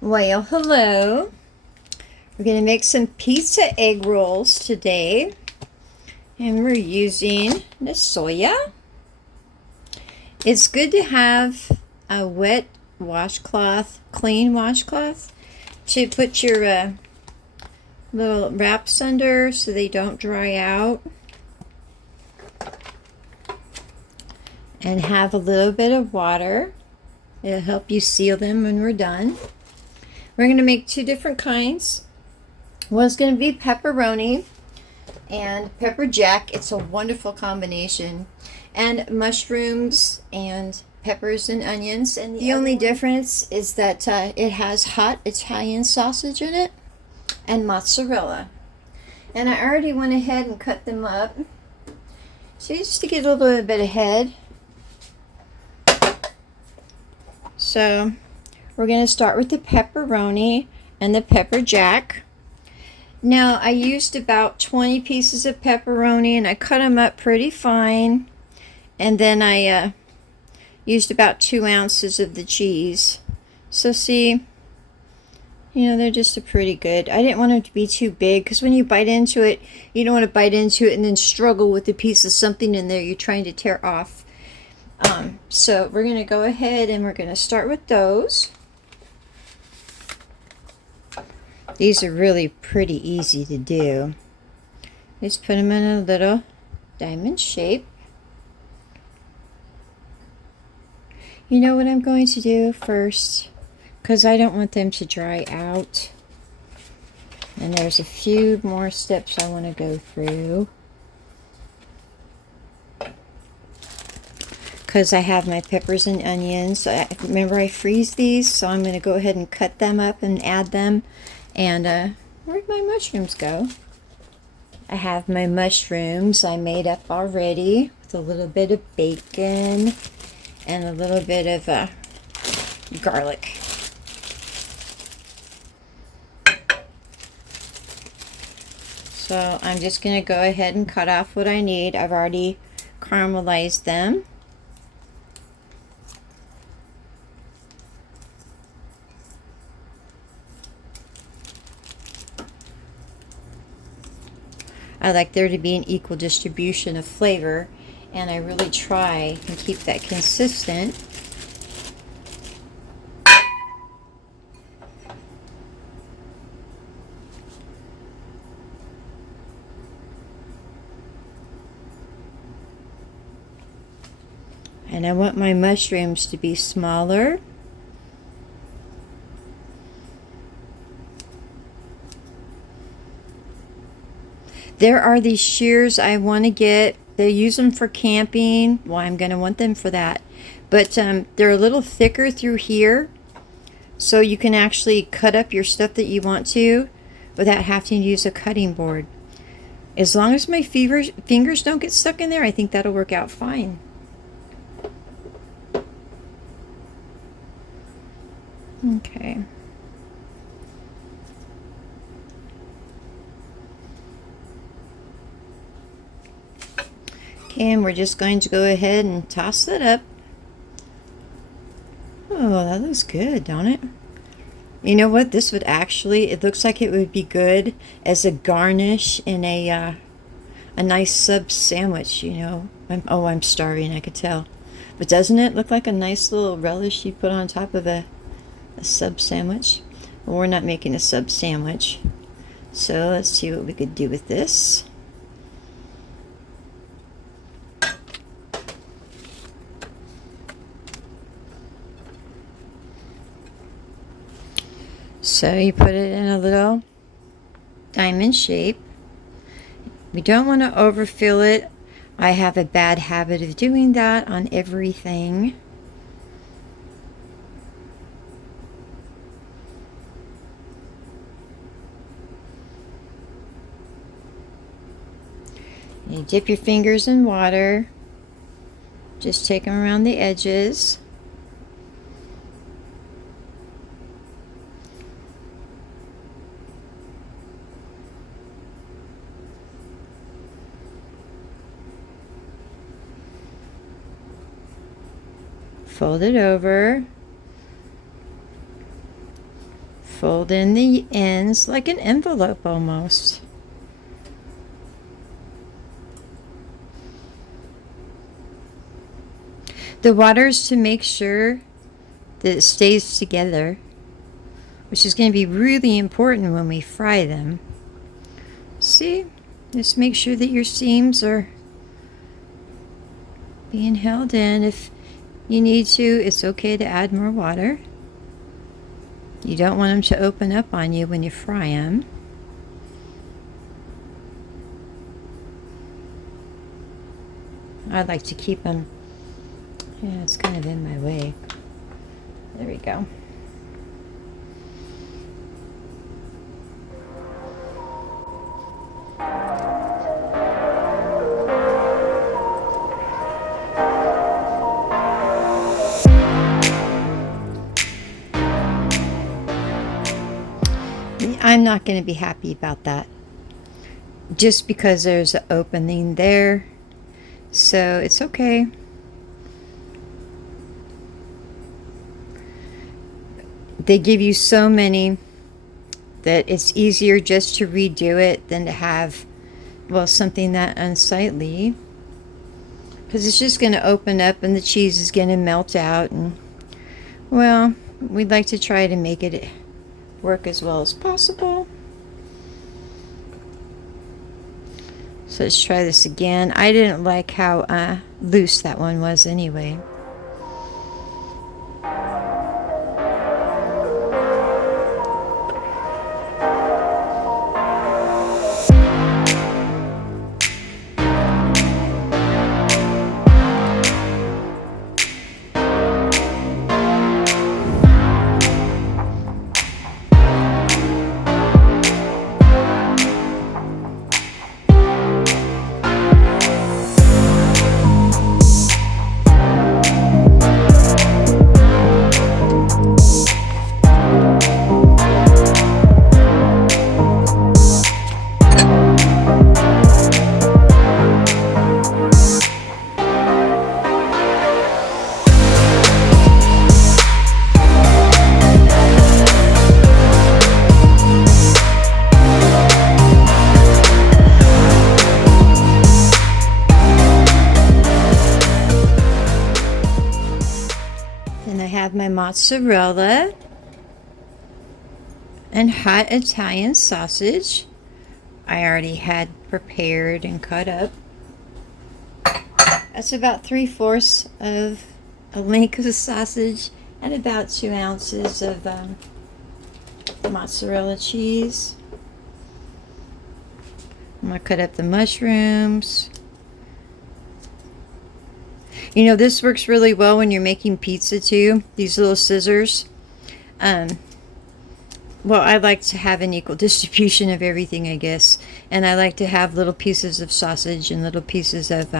Well, hello. We're going to make some pizza egg rolls today. And we're using the soya. It's good to have a wet washcloth, clean washcloth, to put your little wraps under so they don't dry out. And have a little bit of water. It'll help you seal them when we're done. We're going to make two different kinds. One's going to be pepperoni and pepperjack. It's a wonderful combination. And mushrooms and peppers and onions. And the only difference is that it has hot Italian sausage in it and mozzarella. And I already went ahead and cut them up. So just to get a little bit ahead. So we're going to start with the pepperoni and the pepperjack. Now I used about 20 pieces of pepperoni and I cut them up pretty fine. And then I used about 2 ounces of the cheese. So see, they're just pretty good. I didn't want them to be too big because when you bite into it, you don't want to bite into it and then struggle with a piece of something in there you're trying to tear off. So we're going to go ahead and we're going to start with those. These are really pretty easy to do. Just put them in a little diamond shape. You know what I'm going to do first? Because I don't want them to dry out. And there's a few more steps I want to go through. Because I have my peppers and onions. Remember I freeze these, so I'm going to go ahead and cut them up and add them. And where'd my mushrooms go? I have my mushrooms I made up already with a little bit of bacon and a little bit of garlic. So I'm just going to go ahead and cut off what I need. I've already caramelized them. I like there to be an equal distribution of flavor, and I really try and keep that consistent. And I want my mushrooms to be smaller. There are these shears I want to get. They use them for camping. Well, I'm going to want them for that. But they're a little thicker through here. So you can actually cut up your stuff that you want to without having to use a cutting board. As long as my fingers don't get stuck in there, I think that'll work out fine. Okay. And we're just going to go ahead and toss that up. Oh, that looks good, don't it? You know what? This would actually, it looks like it would be good as a garnish in a nice sub sandwich, I'm starving, I could tell. But doesn't it look like a nice little relish you put on top of a sub sandwich? Well, we're not making a sub sandwich. So let's see what we could do with this. So you put it in a little diamond shape. We don't want to overfill it. I have a bad habit of doing that on everything. You dip your fingers in water. Just take them around the edges. Fold it over. fold in the ends like an envelope almost. The water is to make sure that it stays together, which is going to be really important when we fry them. See, just make sure that your seams are being held in. If you need to, it's okay to add more water. You don't want them to open up on you when you fry them. I like to keep them, yeah, it's kind of in my way. There we go. I'm not going to be happy about that, just because there's an opening there, so it's okay. They give you so many that it's easier just to redo it than to have, well, something that unsightly, because it's just going to open up and the cheese is going to melt out, and, well, we'd like to try to make it work as well as possible. So let's try this again. I didn't like how loose that one was anyway. Then I have my mozzarella and hot Italian sausage I already had prepared and cut up. That's about 3/4 of a link of sausage and about 2 ounces of mozzarella cheese. I'm going to cut up the mushrooms. You know, this works really well when you're making pizza too, these little scissors. Well, I like to have an equal distribution of everything, I guess. And I like to have little pieces of sausage and little pieces of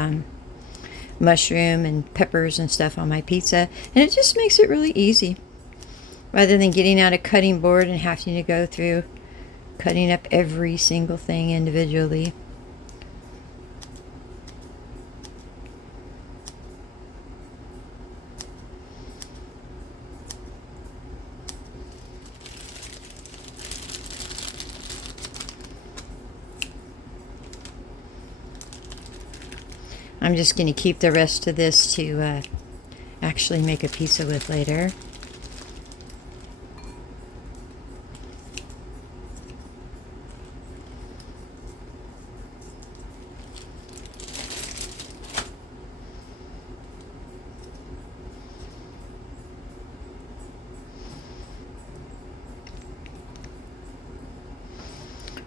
mushroom and peppers and stuff on my pizza. And it just makes it really easy, rather than getting out a cutting board and having to go through cutting up every single thing individually. I'm just going to keep the rest of this to actually make a pizza with later.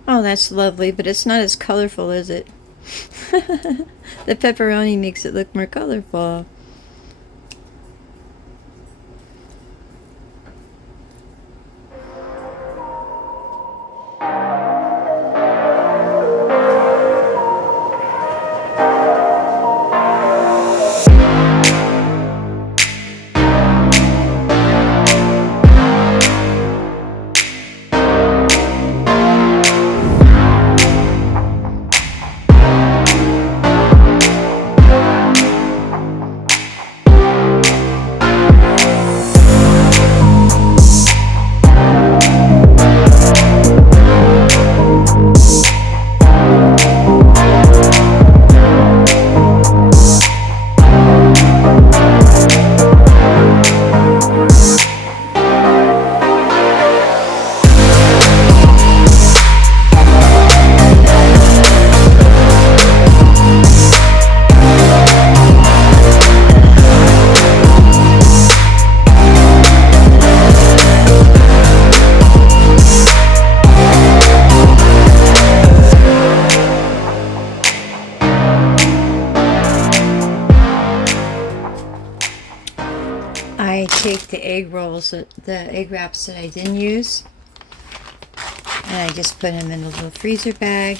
Oh, that's lovely, but it's not as colorful, is it? The pepperoni makes it look more colorful. egg rolls, the egg wraps that I didn't use. And I just put them in a little freezer bag.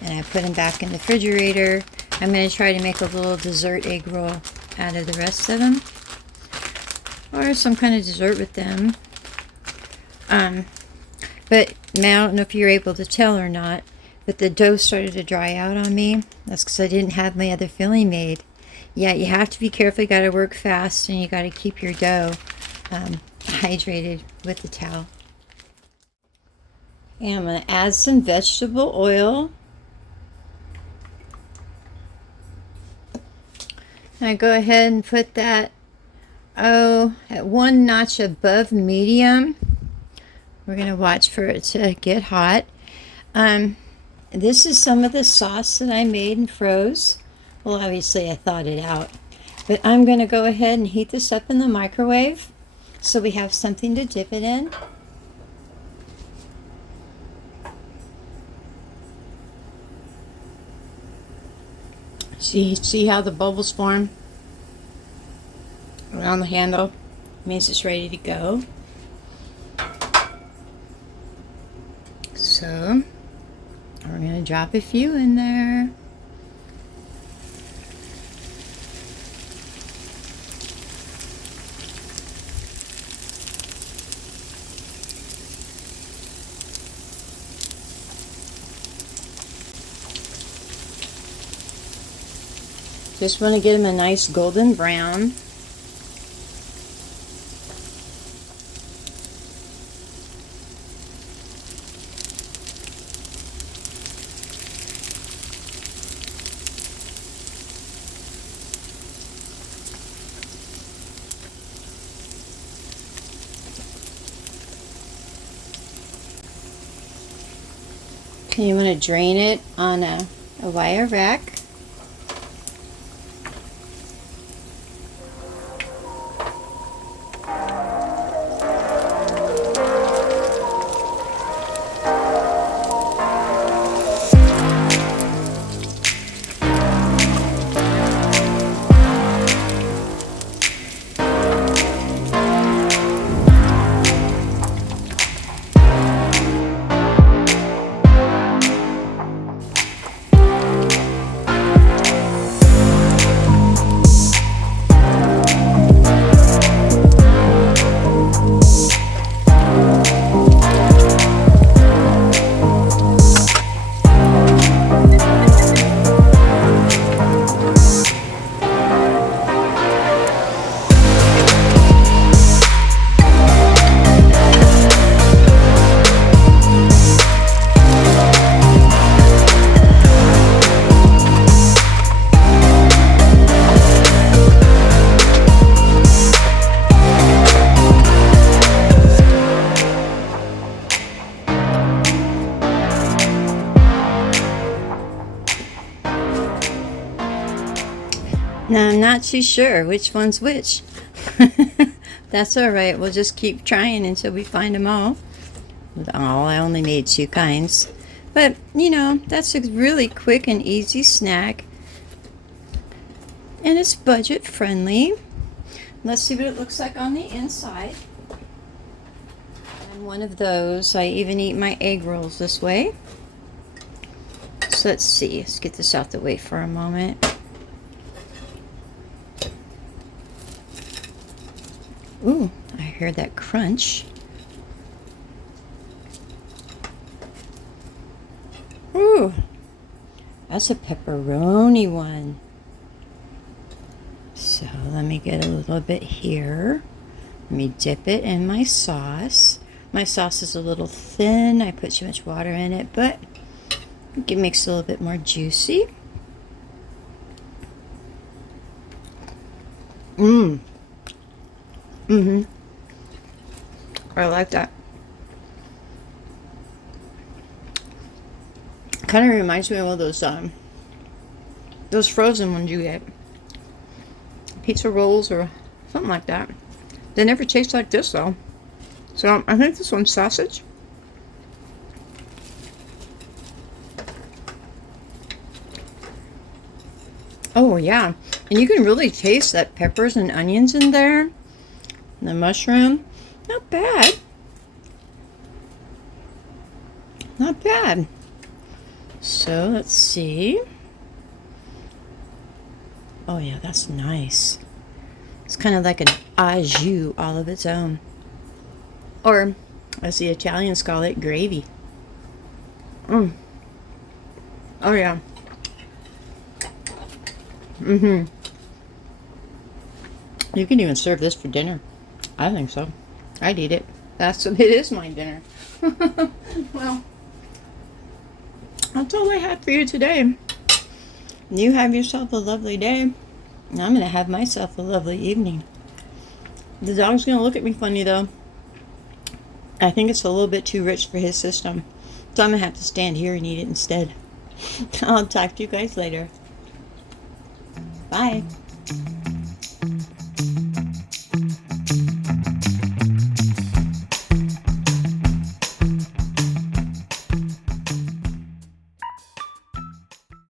And I put them back in the refrigerator. I'm going to try to make a little dessert egg roll out of the rest of them. Or some kind of dessert with them. But now, I don't know if you're able to tell or not, but the dough started to dry out on me. That's because I didn't have my other filling made. Yeah, you have to be careful. You got to work fast, and you got to keep your dough hydrated with the towel. And I'm going to add some vegetable oil. And I go ahead and put that, at one notch above medium. We're going to watch for it to get hot. This is some of the sauce that I made and froze. Well, obviously I thawed it out. But I'm going to go ahead and heat this up in the microwave so we have something to dip it in. See how the bubbles form around the handle? Means it's ready to go. So we're going to drop a few in there. Just want to get them a nice golden brown. And you want to drain it on a wire rack. Now I'm not too sure which one's which. That's alright, we'll just keep trying until we find them all. I only made 2 kinds. But, you know, that's a really quick and easy snack. And it's budget friendly. Let's see what it looks like on the inside. I'm one of those. I even eat my egg rolls this way. So let's see. Let's get this out the way for a moment. Ooh, I heard that crunch. Ooh, that's a pepperoni one. So let me get a little bit here. Let me dip it in my sauce. My sauce is a little thin. I put too much water in it, but it makes it a little bit more juicy. I like that. Kind of reminds me of all those frozen ones you get. Pizza rolls or something like that. They never taste like this though. So I think this one's sausage. Oh yeah, and you can really taste that peppers and onions in there. The mushroom, not bad. Not bad. So let's see. Oh yeah, that's nice. It's kind of like an au jus all of its own. Or, as the Italians call it, gravy. Oh yeah. You can even serve this for dinner. I think so. I'd eat it. It is my dinner. Well, that's all I had for you today. You have yourself a lovely day. And I'm going to have myself a lovely evening. The dog's going to look at me funny though. I think it's a little bit too rich for his system. So I'm going to have to stand here and eat it instead. I'll talk to you guys later. Bye.